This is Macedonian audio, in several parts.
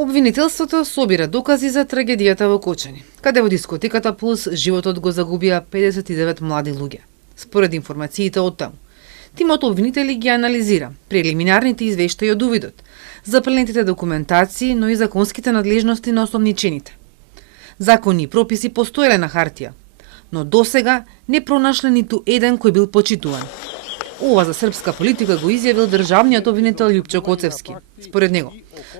Обвинителството собира докази за трагедијата во Кочани, каде во дискотеката Пулс животот го загубија 59 млади луѓе. Според информациите од таму, тимот обвинители ги анализира прелиминарните извештаи од увидот, запленетите документации, но и законските надлежности на осомничените. Закони и прописи постоеле на хартија, но досега не пронашле ниту еден кој бил почитуван. Ова за српска политика го изјавил државниот обвинител Љупчо Коцевски. Според него,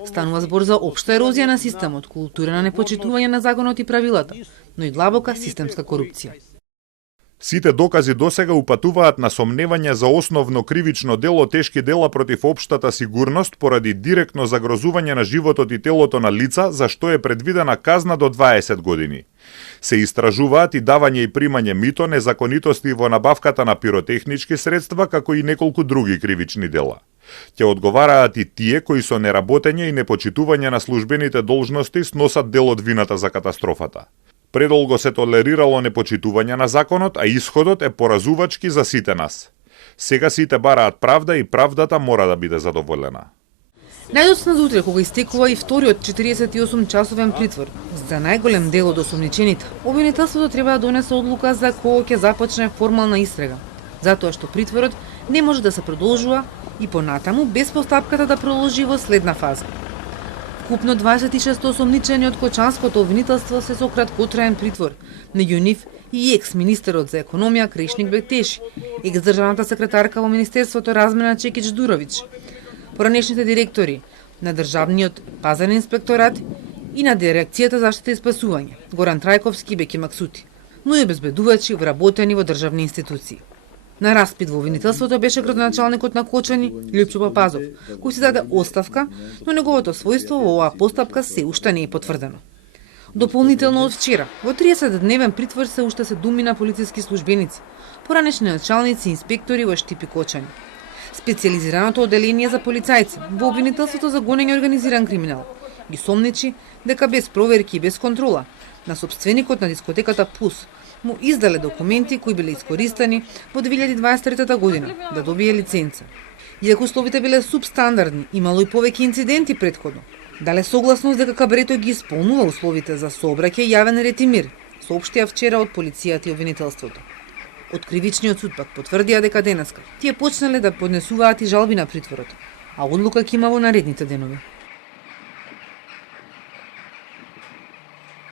станува збор за општа ерозија на системот, култура на непочитување на законот и правилата, но и длабока системска корупција. Сите докази досега упатуваат на сомневање за основно кривично дело тешки дела против општата сигурност поради директно загрозување на животот и телото на лица, за што е предвидена казна до 20 години. Се истражуваат и давање и примање мито, незаконитости во набавката на пиротехнички средства, како и неколку други кривични дела. Ќе одговараат и тие кои со неработење и непочитување на службените должности сносат дел од вината за катастрофата. Предолго се толерирало непочитување на законот, а исходот е поразувачки за сите нас. Сега сите бараат правда и правдата мора да биде задоволена. Најдоцна за утре, кога истекува и вториот 48-часовен притвор за најголем дел од осомничените, обвинителството треба да донесе одлука за кога ќе започне формална истрага, затоа што притворот не може да се продолжува и понатаму без постапката да продолжи во следна фаза. Вкупно 26 осомничени од Кочанското обвинителство се со краткотраен притвор, меѓу нив и екс-министерот за економија Крешник Бектеши, екс-државната секретарка во Министерството Размена Чекич Дурович, поранешните директори на Државниот пазарен инспекторат и на Дирекцијата за заштита и спасување Горан Трајковски и Беки Максути, но и обезбедувачи вработени во државни институции. На распит во обвинителството беше градоначалникот на Кочани Љупчо Папазов, кој си даде оставка, но неговото својство во оваа постапка се уште не е потврдено. Дополнително од вчера, во 30-дневен притвор се уште 7 полициски службеници, поранешни началници и инспектори во Штип и Кочани. Специализираното оделение за полицајци во обвинителството за гонење организиран криминал ги сомнечи дека без проверки и без контрола на собственикот на дискотеката Пулс му издале документи кои биле искористени во 2023 година да добие лиценца. Иако условите биле субстандардни, имало и повеќе инциденти претходно. Дале согласност дека кабарето ги исполнува условите за сообраќај, јавен ред и мир, соопштија вчера од полицијата и обвинителството. Од кривичниот суд пак потврдија дека денеска тие почнале да поднесуваат и жалби на притворот, а одлука ќе има во наредните денови.